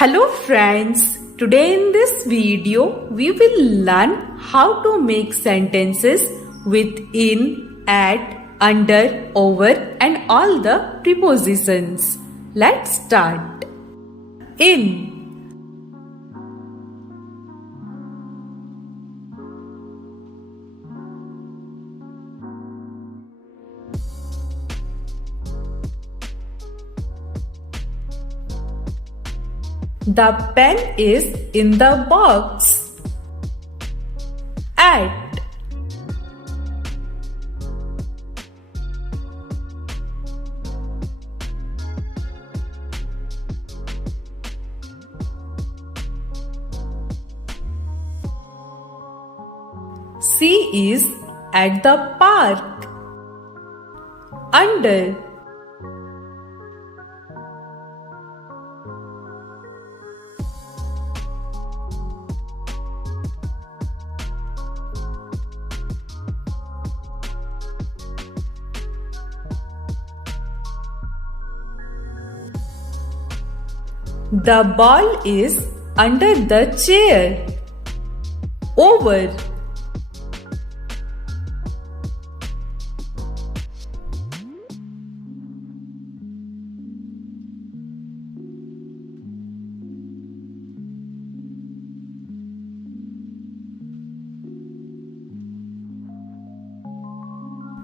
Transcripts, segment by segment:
Hello friends, today in this video we will learn how to make sentences with in, at, under, over and all the prepositions. Let's start. In. The pen is in the box. At. She is at the park. Under. The ball is under the chair. Over.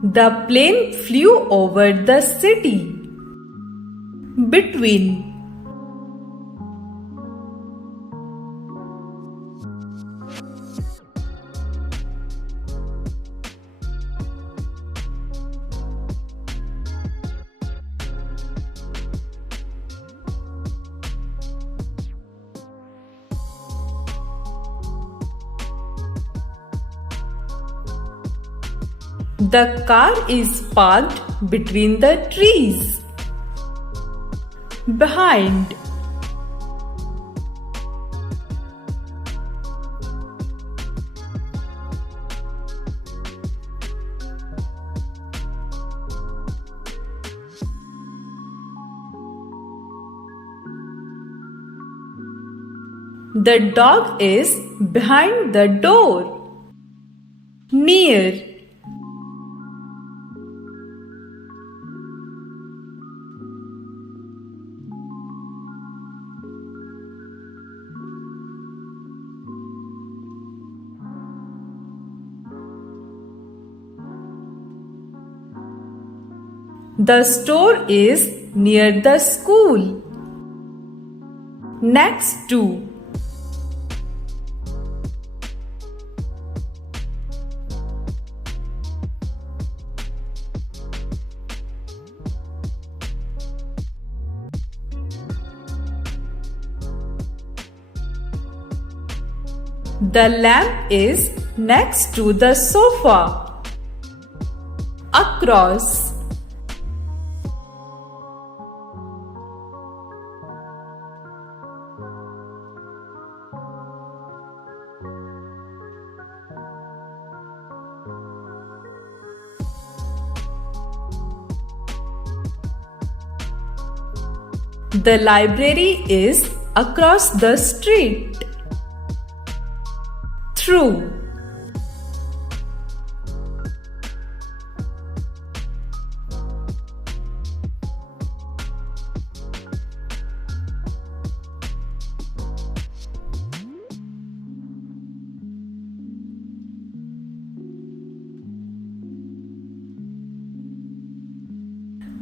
The plane flew over the city. Between. The car is parked between the trees. Behind. The dog is behind the door. Near. The store is near the school. Next to. The lamp is next to the sofa. Across. The library is across the street. Through.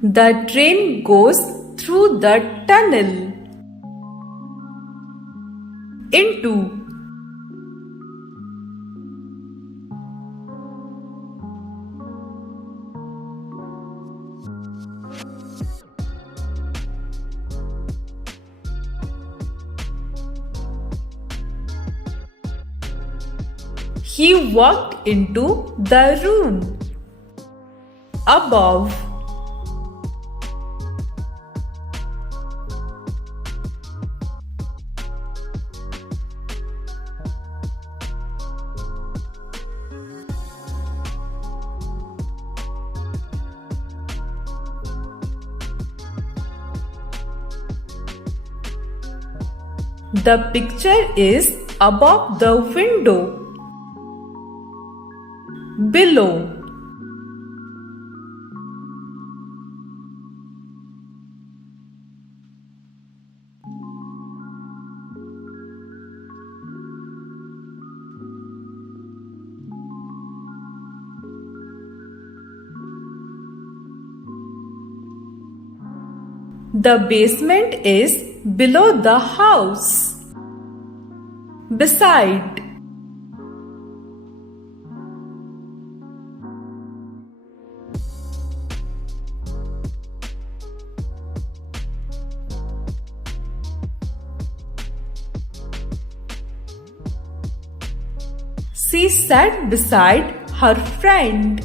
The train goes through the tunnel. Into. He walked into the room. Above. The picture is above the window. Below. The basement is below the house. Beside. She sat beside her friend.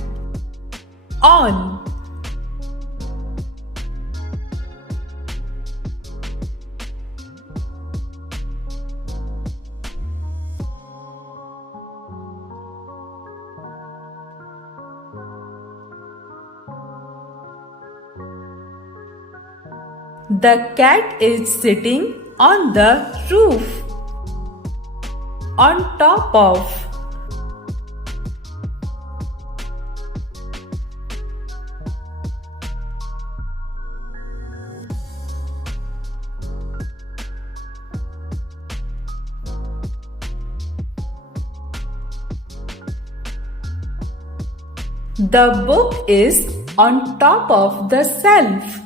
On. The cat is sitting on the roof. On top of. The book is on top of the shelf.